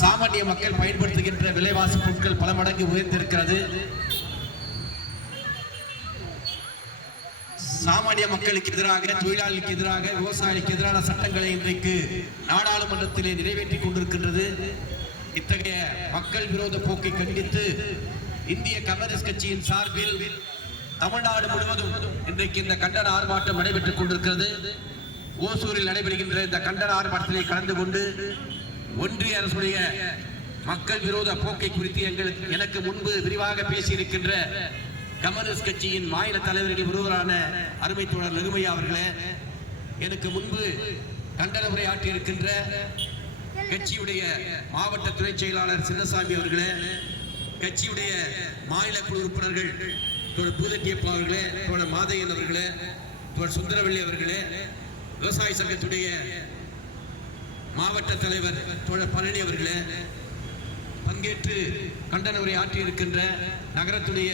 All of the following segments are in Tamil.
சாமானிய மக்கள் பயன்படுத்துகின்ற விலைவாசி பொருட்கள் பல மடங்கு உயர்ந்திருக்கிறது. சாமானிய மக்களுக்கு எதிராக தொழிலாளிக்கு எதிராக விவசாயிக்கு எதிரான சட்டங்களை இன்றைக்கு நாடாளுமன்றத்திலே நிறைவேற்றிக் கொண்டிருக்கின்றது. இத்தகைய மக்கள் விரோத போக்கை கண்டித்து இந்திய கம்யூனிஸ்ட் கட்சியின் சார்பில் தமிழ்நாடு முழுவதும் இன்றைக்கு இந்த கண்டன ஆர்ப்பாட்டம் நடைபெற்றுக் கொண்டிருக்கிறது. ஓசூரில் நடைபெறுகின்ற இந்த கண்டன ஆர்ப்பாட்டத்திலே கலந்து கொண்டு ஒன்றிய அரசுடைய மக்கள் விரோத போக்கை குறித்து எங்களுக்கு எனக்கு முன்பு விரிவாக பேசியிருக்கின்ற கம்யூனிஸ்ட் கட்சியின் மாநில தலைவர்களில் ஒருவரான அருமை தோழர் நெருமையா அவர்களே எனக்கு முன்பு கண்டன உரையாற்றியிருக்கின்ற கட்சியுடைய மாவட்ட துணை செயலாளர் சின்னசாமி அவர்களே கட்சியுடைய மாநில குழு உறுப்பினர்கள் தோழர் பூதட்டியப்பா அவர்களே தோழர் மாதையன் அவர்களே தோழர் சுந்தரவள்ளி அவர்களே விவசாய சங்கத்துடைய மாவட்ட தலைவர் தோழர் பழனி அவர்களே பங்கேற்று கண்டன உரை ஆற்றியிருக்கின்ற நகரத்துடைய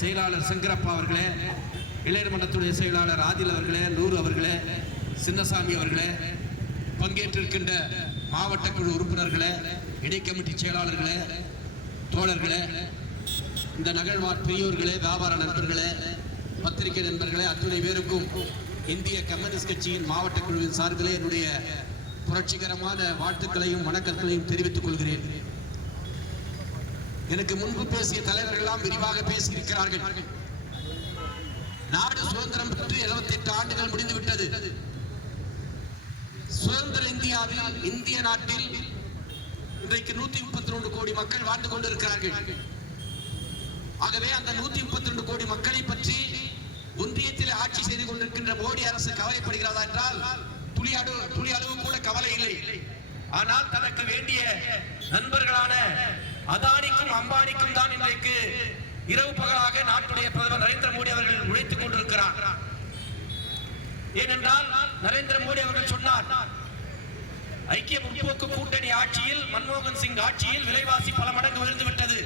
செயலாளர் சங்கரப்பா அவர்களே இளையர் மன்றத்துடைய செயலாளர் ஆதில் அவர்களே நூறு அவர்களே சின்னசாமி அவர்களே பங்கேற்றிருக்கின்ற மாவட்ட குழு உறுப்பினர்களே இடைக்கமிட்டி செயலாளர்களே தோழர்களே இந்த நகழ்வார் பெரியோர்களே வியாபார நண்பர்களே பத்திரிகை நண்பர்களே அத்துணை பேருக்கும் இந்திய கம்யூனிஸ்ட் கட்சியின் மாவட்ட குழுவின் சார்பிலே என்னுடைய புரட்சிகரமான வாழ்த்துக்களையும் வணக்கங்களையும் தெரிவித்துக் கொள்கிறேன். எனக்கு முன்பு பேசிய தலைவர்கள் எல்லாம் விரிவாக பேசியிருக்கிறார்கள். நாடு சுதந்திரம் பெற்று 78 ஆண்டுகள் முடிந்து விட்டது. சுதந்திர இந்தியாவில் இந்திய நாட்டில் இன்றைக்கு நூத்தி முப்பத்தி ரெண்டு கோடி மக்கள் வாழ்ந்து கொண்டிருக்கிறார்கள். ஆகவே அந்த நூத்தி முப்பத்தி ரெண்டு கோடி மக்களை பற்றி ஒன்றியத்தில் ஆட்சி செய்து கொண்டிருக்கின்ற மோடி அரசு கவலைப்படுகிறதா என்றால் ஆனால் தனக்கு வேண்டிய நண்பர்களான அதானிக்கும் அம்பானிக்கும் தான் இன்றைக்கு இரவு பகலாக நாட்டுடைய பிரதமர் நரேந்திர மோடி அவர்கள் உழைத்துக் கொண்டிருக்கிறார். ஏனென்றால் நரேந்திர மோடி அவர்கள் சொன்னார் ஐக்கிய முற்போக்கு கூட்டணி ஆட்சியில் மன்மோகன் சிங் ஆட்சியில் விலைவாசி பல மடங்கு உயர்ந்து விட்டது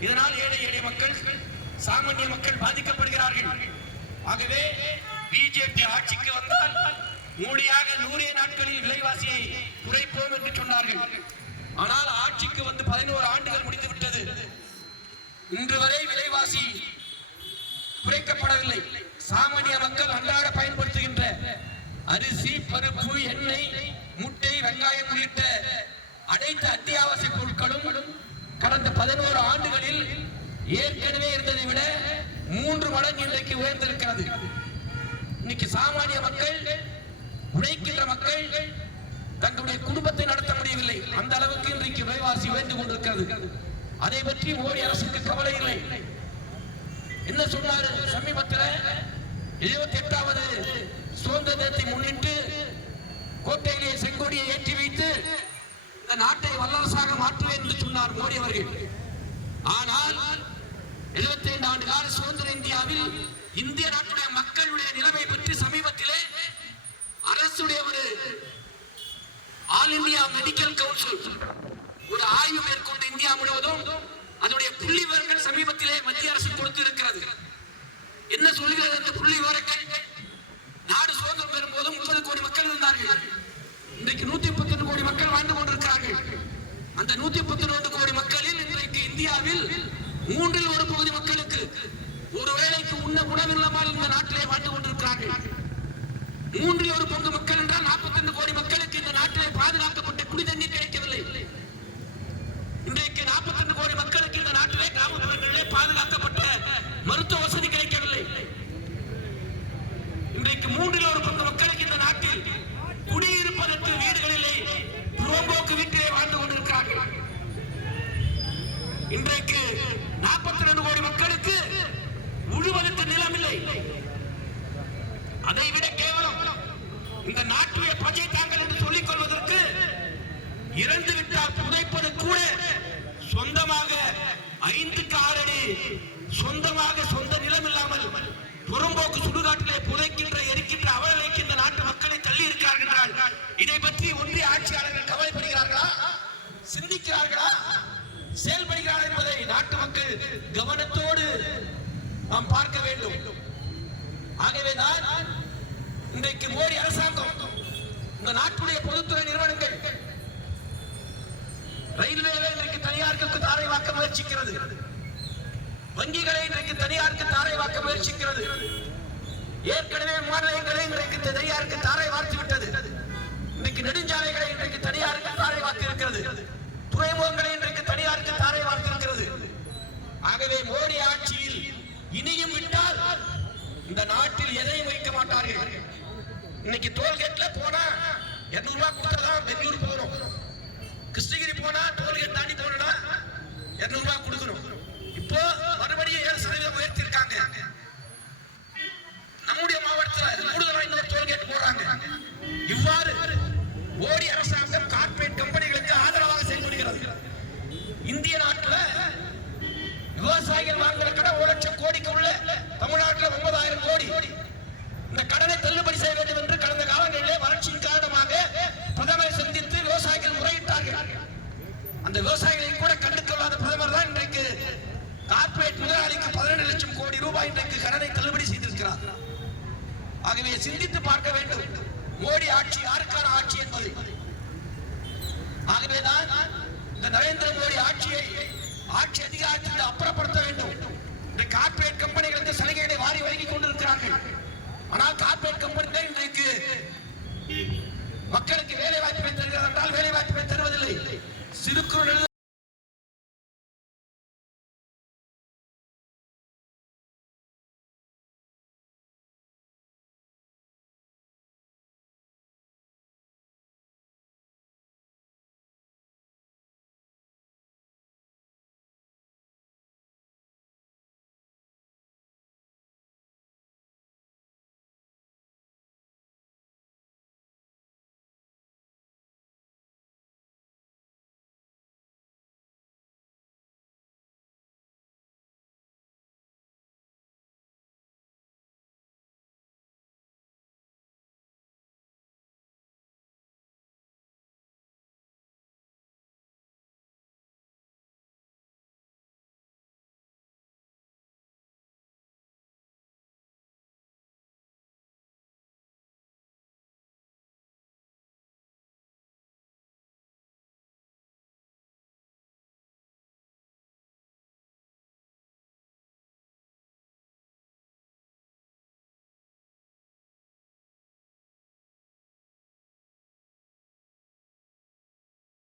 இதனால் ஏழை ஏழை மக்கள் சாமானிய மக்கள் பாதிக்கப்படுகிறார்கள். ஆகவே பிஜேபி ஆட்சிக்கு வந்தால் மோடியாக நூறே நாட்களில் விலைவாசியை குறைப்போம் என்று சொன்னார்கள். ஆனால் ஆட்சிக்கு வந்து பதினோரு ஆண்டுகள் முடிந்து விட்டது இன்று வரை விலைவாசி குறைக்கப்படவில்லை. சாமானிய மக்கள் அன்றாட பயன்படுத்துகின்ற அரிசி பருப்பு எண்ணெய் முட்டை வெங்காயம் உள்ளிட்ட அனைத்து அத்தியாவசிய பொருட்களும் கடந்த பதினோரு ஆண்டுகளில் ஏற்கனவே இருந்ததை விட மூன்று மடங்கு இன்றைக்கு உயர்ந்திருக்கிறது. இன்னைக்கு சாமானிய மக்கள் உழைக்கின்ற மக்கள் தங்களுடைய குடும்பத்தை நடத்த முடியவில்லை. அந்த அளவுக்கு இன்றைக்கு விலைவாசி உயர்ந்து கொண்டிருக்கிறது. அதை பற்றி மோடி அரசுக்கு கவலை இல்லை. என்ன சொன்னாரு? சமீபத்தில் எழுபத்தி எட்டாவது சுதந்திர தினத்தை முன்னிட்டு கோட்டையிலே செங்கோடியை ஏற்றி வைத்து இந்த நாட்டை வல்லரசாக மாற்றுவேன் என்று சொன்னார் மோடி அவர்கள். ஆனால் 75 ஆண்டு கால சுதந்திர இந்தியாவில் இந்திய நாட்டுடைய மக்களுடைய நிலைமை பற்றி சமீபத்திலே ஒரு ஆல் இந்தியா மெடிக்கல் கவுன்சில். ஒரு ஆய்வு மேற்கொண்டு இந்தியா முழுவதும் அதனுடைய புள்ளி விவரங்கள் சமீபத்திலே மத்திய அரசு கொடுத்து இருக்கிறது என்ன சொல்கிறது அந்த புள்ளி விவரங்கள்? நாடு சுதந்திரம் பெறும் போது முப்பது கோடி மக்கள் இருந்தார்கள். இன்றைக்கு நூத்தி முப்பத்தி ரெண்டு கோடி மக்கள் வாழ்ந்து கொண்டிருக்கிறார்கள். அந்த நூத்தி முப்பத்தி ரெண்டு கோடி மக்களில் இன்றைக்கு இந்தியாவில் மூன்றில் ஒரு பகுதி மக்களுக்கு ஒருவேளைக்கு உண்ண உணவில்லாமல் இந்த மூன்றில் ஒரு பங்கு மக்கள் என்றால் 42 கோடி மக்களுக்கு இந்த நாட்டிலே பாதுகாக்கப்பட்ட குடி தண்ணீர் கிடைக்கவில்லை. இன்றைக்கு 42 கோடி மக்களுக்கு இந்த நாட்டிலே கிராமப்புறங்களிலே பாதுகாக்கப்பட்ட மருத்துவ வசதி கிடைக்கவில்லை. இன்றைக்கு மூன்றில் ஒரு பங்கு மக்களுக்கு இந்த நாட்டில் குடியிருப்பதற்கு வீடுகளிலே புறம்போக்கு வீட்டிலே வாழ்ந்து கொண்டிருக்கிறார்கள். இன்றைக்கு 42 கோடி மக்களுக்கு உழுவதற்கு நிலம் இல்லை அதை விட இந்த நாட்டுடைய பஜை தாங்கள் என்று சொல்லிக் கொள்வதற்கு இறந்து விட்டால் புதைப்பது கூட சொந்தமாக ஐந்துக்கு ஆறடி சொந்தமாக சொந்த நிலம் இல்லாமல் புறம்போக்கு சுடுகாட்டிலே புதைக்கின்ற எரிக்கின்ற அவர்களுக்கு இந்த நாட்டு மக்களை தள்ளி இருக்கிறார்கள். இதை பற்றி ஒன்றிய ஆட்சியாளர்கள் கவலைப்படுகிறார்களா? சிந்திக்கிறார்களா? செயல்படுகிறார்கள் என்பதை நாட்டு மக்கள் கவனத்தோடு நாம் பார்க்க வேண்டும். ஆகவேதான் இன்றைக்கு மோடி அரசாங்கம் இந்த நாட்டுடைய பொதுத்துறை நிறுவனங்கள் ரயில்வேவை இன்றைக்கு தனியாருக்கு தாரை வாக்க முயற்சிக்கிறது. வங்கிகளை இன்றைக்கு தனியாருக்கு தாரை வாக்க முயற்சிக்கிறது. ஏற்கனவே மாநிலங்களை இன்றைக்கு தனியாருக்கு தாரை வார்த்து விட்டது. இன்றைக்கு நெடுஞ்சாலைகளை இன்றைக்கு தனியாருக்கு தாரை வார்த்து இருக்கிறது. துறைமுகங்களை இன்றைக்கு தனியாருக்கு தாரை வார்த்து இருக்கிறது. ஆகவே மோடி ஆட்சியில் இனியும் விட்டால் இந்த நாட்டில் எதையும் வைக்க மாட்டார்கள். இன்னைக்கு டோல்கேட்ல போனா 200 ரூபாய் கொடுத்தாதான் பெங்களூர் போறோம். கிருஷ்ணகிரி போனா டோல்கேட் தாண்டி போனா 200 ரூபாய் கொடுக்கணும். இப்போ மறுபடியும் ஏழு சதவீதம் உயர்த்திருக்காங்க. நம்முடைய மாவட்டத்தில் கூடுதலாக இன்னொரு டோல்கேட் போறாங்க இவ்வாறு மோடி அரசாங்கம் கார்பரேட் கம்பெனிகளுக்கு ஆதரவாக செயல்படுகிறது. இந்திய நாட்டுல விவசாயிகள் வாங்குற கடன் ஒரு லட்சம் கோடிக்கு உள்ள தமிழ்நாட்டில் ஒன்பதாயிரம் கோடி. இந்த கடனை தள்ளுபடி செய்ய வேண்டும் என்று கடந்த காலங்களிலே வறட்சியின் காரணமாக பிரதமரை சந்தித்து விவசாயிகள் முறையிட்டார்கள். அந்த விவசாயிகளை கூட கண்டுக்கொள்ளாத பிரதமர் தான் இன்றைக்கு கார்ப்பரேட் முதலாளிக்கு பதினெண்டு லட்சம் கோடி ரூபாய் இன்றைக்கு கடனை தள்ளுபடி செய்திருக்கிறார். ஆகவே சிந்தித்து பார்க்க வேண்டும். மோடி ஆட்சி யாருக்கான ஆட்சி என்பது. ஆகவேதான் இந்த நரேந்திர மோடி ஆட்சியை ஆட்சி அதிகாரத்தில் அப்புறப்படுத்த வேண்டும். இந்த கார்ப்பரேட் கம்பெனிகளுக்கு சலுகைகளை வாரி வழங்கி கொண்டிருக்கிறார்கள். ஆனால் கார்ப்பரேட் கம்பெனி தான் இன்றைக்கு மக்களுக்கு வேலை வாய்ப்பை தருகிறார் என்றால் வேலை வாய்ப்பை தருவதில்லை. சிறு குறு